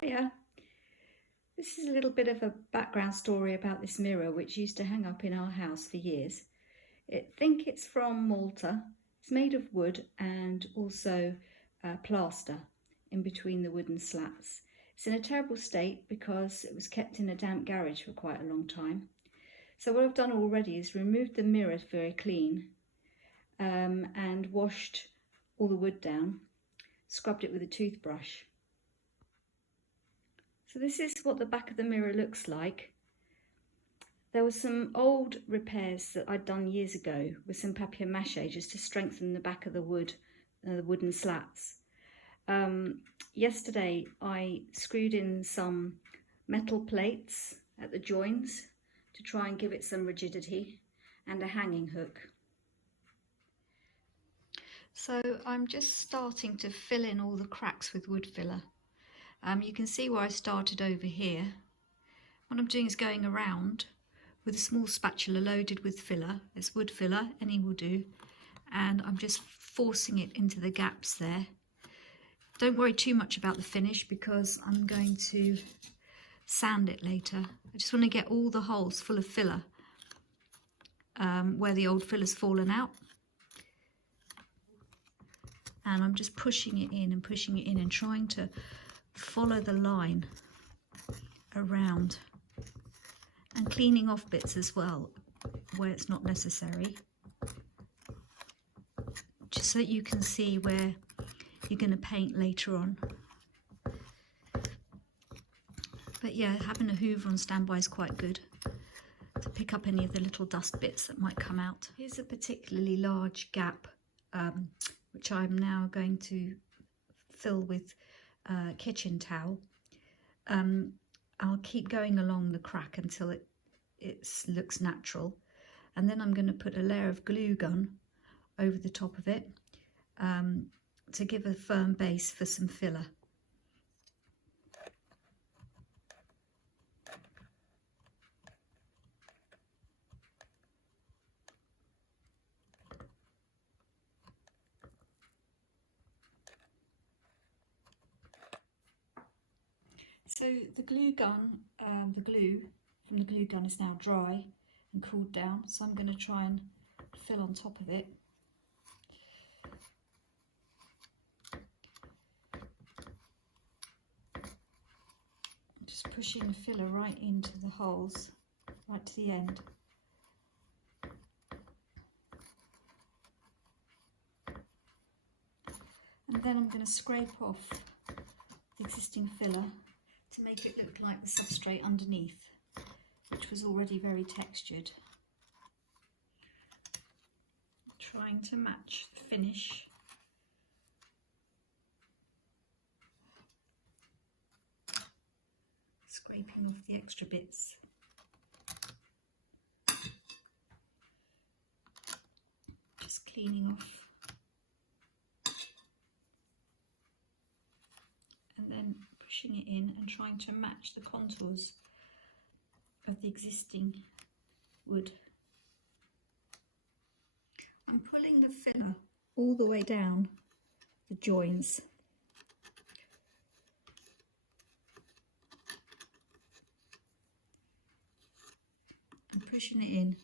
Hiya. This is a little bit of a background story about this mirror which used to hang up in our house for years. I think it's from Malta. It's made of wood and also plaster in between the wooden slats. It's in a terrible state because it was kept in a damp garage for quite a long time. So what I've done already is removed the mirror very clean and washed all the wood down, scrubbed it with a toothbrush. So this is what the back of the mirror looks like. There were some old repairs that I'd done years ago with some papier-mâché just to strengthen the back of the wooden slats. Yesterday I screwed in some metal plates at the joins to try and give it some rigidity, and a hanging hook. So I'm just starting to fill in all the cracks with wood filler. You can see where I started over here. What I'm doing is going around with a small spatula loaded with filler. It's wood filler, any will do, and I'm just forcing it into the gaps there. Don't worry too much about the finish because I'm going to sand it later. I just want to get all the holes full of filler where the old filler's fallen out. And I'm just pushing it in and trying to follow the line around and cleaning off bits as well where it's not necessary, just so that you can see where you're going to paint later on. But yeah, having a hoover on standby is quite good to pick up any of the little dust bits that might come out. Here's a particularly large gap which I'm now going to fill with kitchen towel. I'll keep going along the crack until it looks natural, and then I'm going to put a layer of glue gun over the top of it to give a firm base for some filler. So the glue gun, the glue from the glue gun is now dry and cooled down, so I'm going to try and fill on top of it. Just pushing the filler right into the holes, right to the end. And then I'm going to scrape off the existing filler to make it look like the substrate underneath, which was already very textured. Trying to match the finish. Scraping off the extra bits. Just cleaning off. And then pushing it in and trying to match the contours of the existing wood. I'm pulling the filler all the way down the joins. And pushing it in.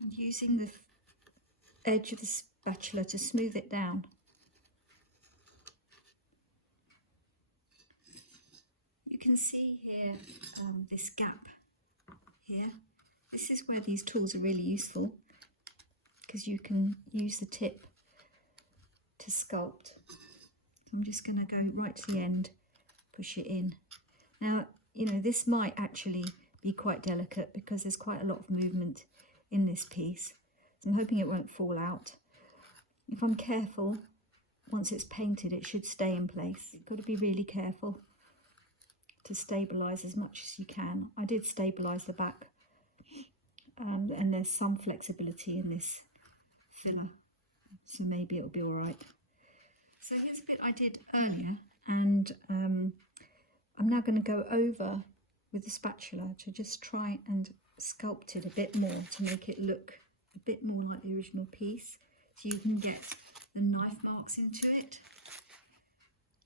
And using the edge of the spatula to smooth it down. You can see here this gap here. This is where these tools are really useful because you can use the tip to sculpt. I'm just going to go right to the end, push it in. Now, you know, this might actually be quite delicate because there's quite a lot of movement in this piece. So I'm hoping it won't fall out. If I'm careful, once it's painted, it should stay in place. You've got to be really careful to stabilise as much as you can. I did stabilise the back, and there's some flexibility in this filler, so maybe it'll be all right. So here's a bit I did earlier, and I'm now going to go over with the spatula to just try and sculpt it a bit more to make it look a bit more like the original piece. so you can get the knife marks into it.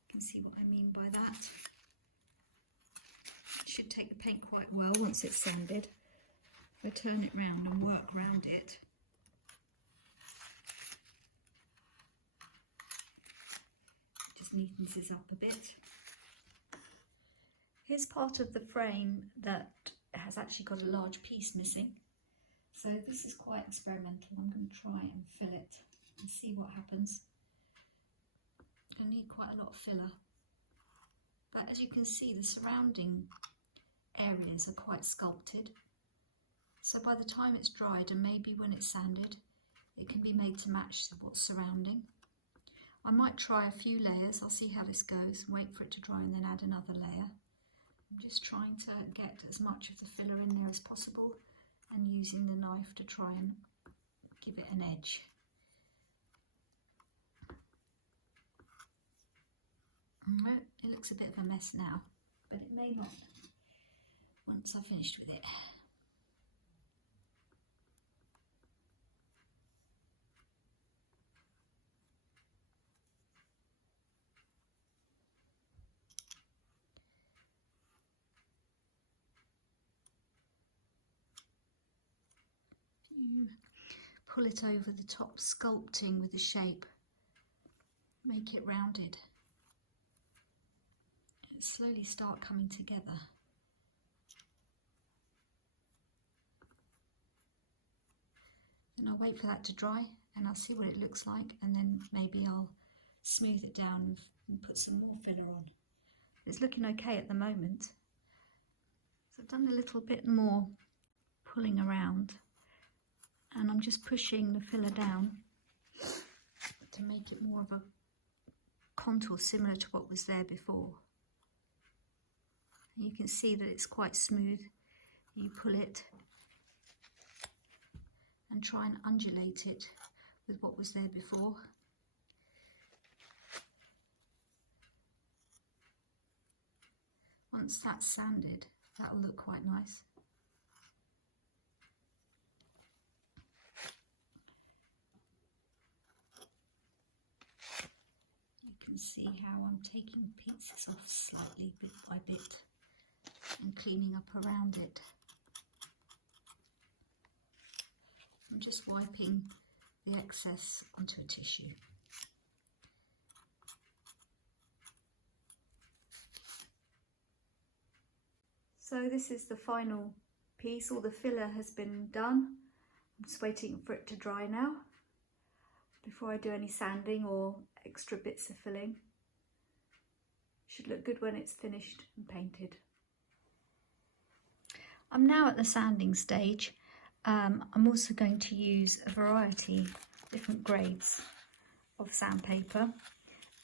You can see what I mean by that. It should take the paint quite well once it's sanded. If I turn it round and work around it, just neatens this up a bit. Here's part of the frame that has actually got a large piece missing. So this is quite experimental. I'm going to try and fill it and see what happens. I need quite a lot of filler. But as you can see, the surrounding areas are quite sculpted. So by the time it's dried, and maybe when it's sanded, it can be made to match what's surrounding. I might try a few layers. I'll see how this goes and wait for it to dry and then add another layer. I'm just trying to get as much of the filler in there as possible and using the knife to try and give it an edge. It looks a bit of a mess now, but it may not once I've finished with it. You pull it over the top, sculpting with the shape, make it rounded, and slowly start coming together. Then I'll wait for that to dry and I'll see what it looks like, and then maybe I'll smooth it down and put some more filler on. It's looking okay at the moment. So I've done a little bit more pulling around, and I'm just pushing the filler down to make it more of a contour similar to what was there before. And you can see that it's quite smooth. You pull it and try and undulate it with what was there before. Once that's sanded, that'll look quite nice. You can see how I'm taking pieces off slightly bit by bit and cleaning up around it. I'm just wiping the excess onto a tissue. So this is the final piece. All the filler has been done. I'm just waiting for it to dry now before I do any sanding or extra bits of filling. Should look good when it's finished and painted. I'm now at the sanding stage. I'm also going to use a variety of different grades of sandpaper,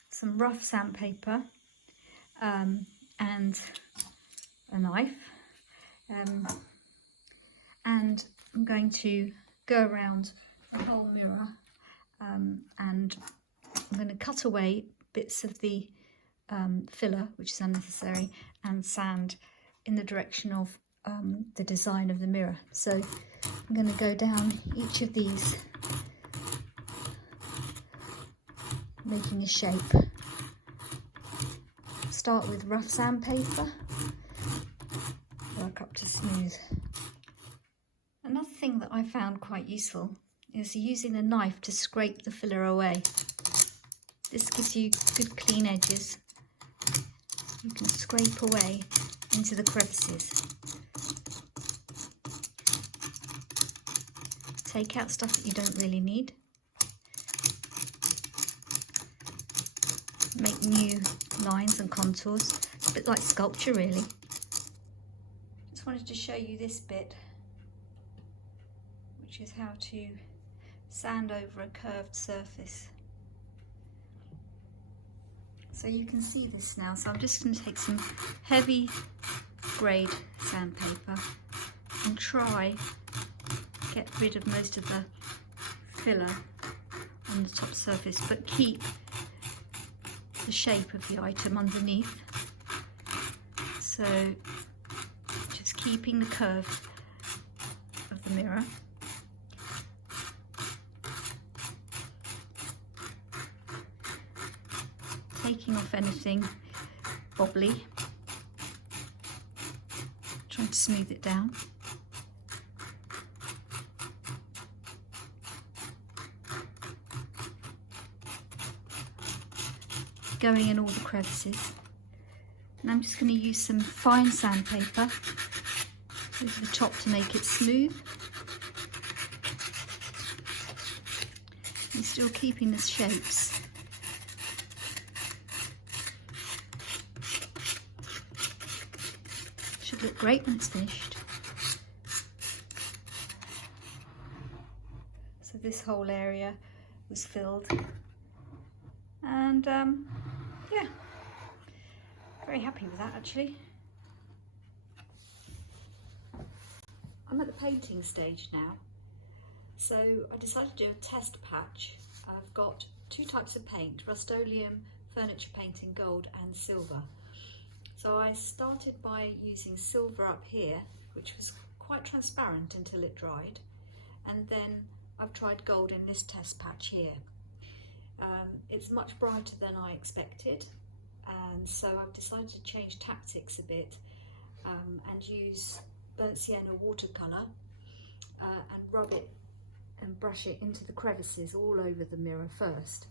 some rough sandpaper and a knife, and I'm going to go around the whole mirror and I'm going to cut away bits of the filler, which is unnecessary, and sand in the direction of the design of the mirror. So I'm going to go down each of these, making a shape. Start with rough sandpaper, work up to smooth. Another thing that I found quite useful is using a knife to scrape the filler away. This gives you good clean edges. You can scrape away into the crevices. Take out stuff that you don't really need. Make new lines and contours. It's a bit like sculpture, really. Just wanted to show you this bit, which is how to sand over a curved surface. So you can see this now. So I'm just going to take some heavy grade sandpaper and try get rid of most of the filler on the top surface, but keep the shape of the item underneath. So just keeping the curve of the mirror. anything bobbly. Trying to smooth it down. Going in all the crevices. And I'm just going to use some fine sandpaper over the top to make it smooth. And still keeping the shapes. Should look great when it's finished. So this whole area was filled. And yeah, very happy with that actually. I'm at the painting stage now. So I decided to do a test patch. I've got two types of paint, Rust-Oleum furniture paint in gold and silver. So I started by using silver up here, which was quite transparent until it dried. And then I've tried gold in this test patch here. It's much brighter than I expected, and so I've decided to change tactics a bit and use burnt sienna watercolour and rub it and brush it into the crevices all over the mirror first.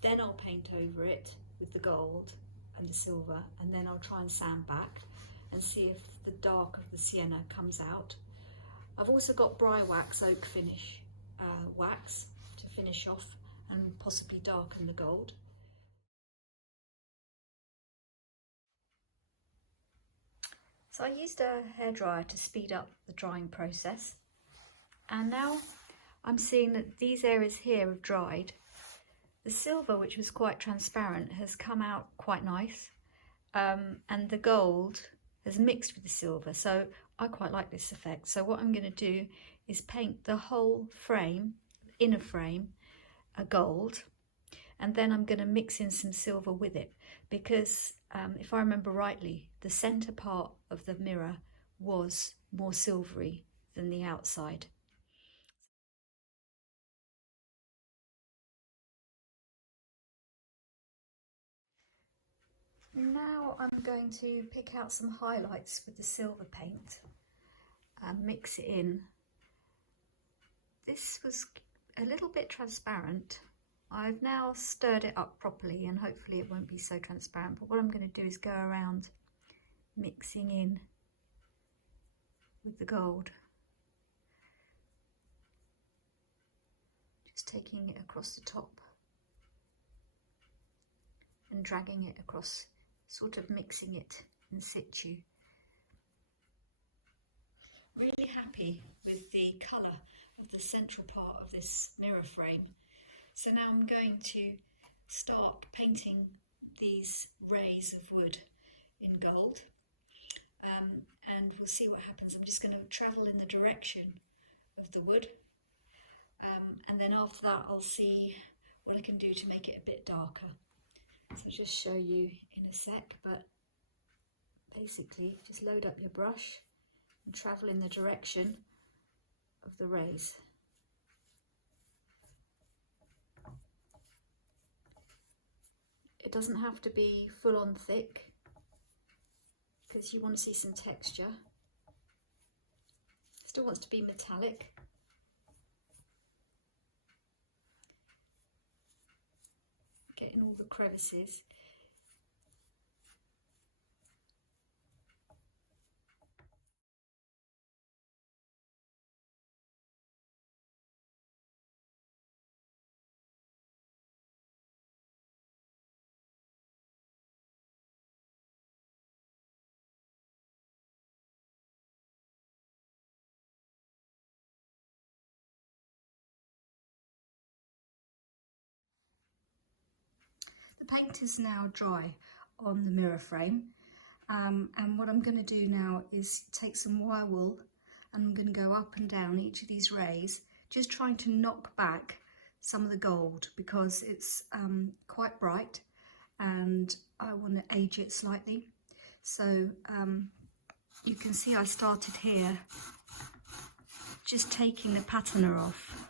Then I'll paint over it with the gold and the silver, and then I'll try and sand back and see if the dark of the sienna comes out. I've also got Bry Wax oak finish wax to finish off and possibly darken the gold. So I used a hairdryer to speed up the drying process, and now I'm seeing that these areas here have dried. The silver, which was quite transparent, has come out quite nice, and the gold has mixed with the silver, so I quite like this effect. So what I'm going to do is paint the whole frame, inner frame, a gold, and then I'm going to mix in some silver with it, because if I remember rightly, the centre part of the mirror was more silvery than the outside. Now I'm going to pick out some highlights with the silver paint and mix it in. This was a little bit transparent. I've now stirred it up properly and hopefully it won't be so transparent, but what I'm going to do is go around mixing in with the gold, just taking it across the top and dragging it across, sort of mixing it in situ. Really happy with the colour of the central part of this mirror frame. So now I'm going to start painting these rays of wood in gold, and we'll see what happens. I'm just going to travel in the direction of the wood, and then after that I'll see what I can do to make it a bit darker. So I'll just show you in a sec, but basically just load up your brush and travel in the direction of the rays. It doesn't have to be full on thick because you want to see some texture. Still wants to be metallic. Getting all the crevices. The paint is now dry on the mirror frame, and what I'm going to do now is take some wire wool and I'm going to go up and down each of these rays, just trying to knock back some of the gold because it's quite bright and I want to age it slightly. So you can see I started here just taking the patterner off.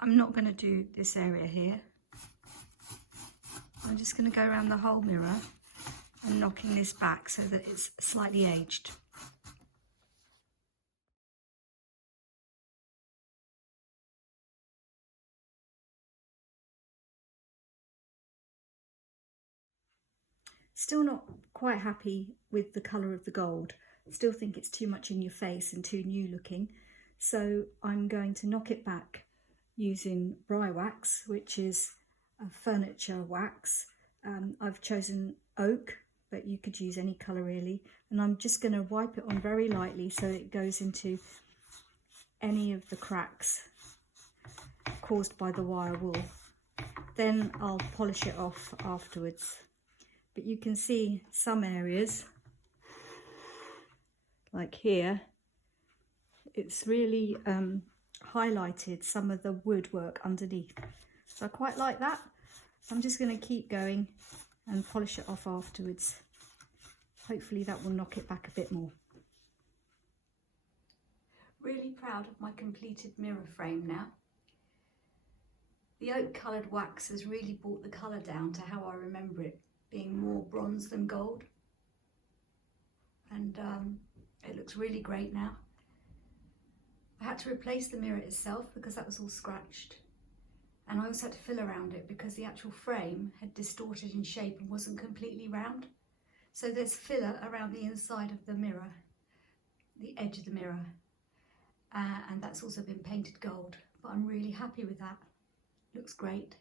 I'm not going to do this area here I'm just going to go around the whole mirror and knocking this back so that it's slightly aged. Still not quite happy with the colour of the gold. Still think it's too much in your face and too new looking. So I'm going to knock it back using Bry Wax, which is a furniture wax. I've chosen oak, but you could use any colour really. And I'm just going to wipe it on very lightly so it goes into any of the cracks caused by the wire wool. Then I'll polish it off afterwards. But you can see some areas, like here, it's really highlighted some of the woodwork underneath. So I quite like that. I'm just going to keep going and polish it off afterwards. Hopefully that will knock it back a bit more. Really proud of my completed mirror frame now. The oak coloured wax has really brought the colour down to how I remember it, being more bronze than gold, and it looks really great now. I had to replace the mirror itself because that was all scratched, and I also had to fill around it because the actual frame had distorted in shape and wasn't completely round. So there's filler around the inside of the mirror, the edge of the mirror, and that's also been painted gold, but I'm really happy with that. Looks great.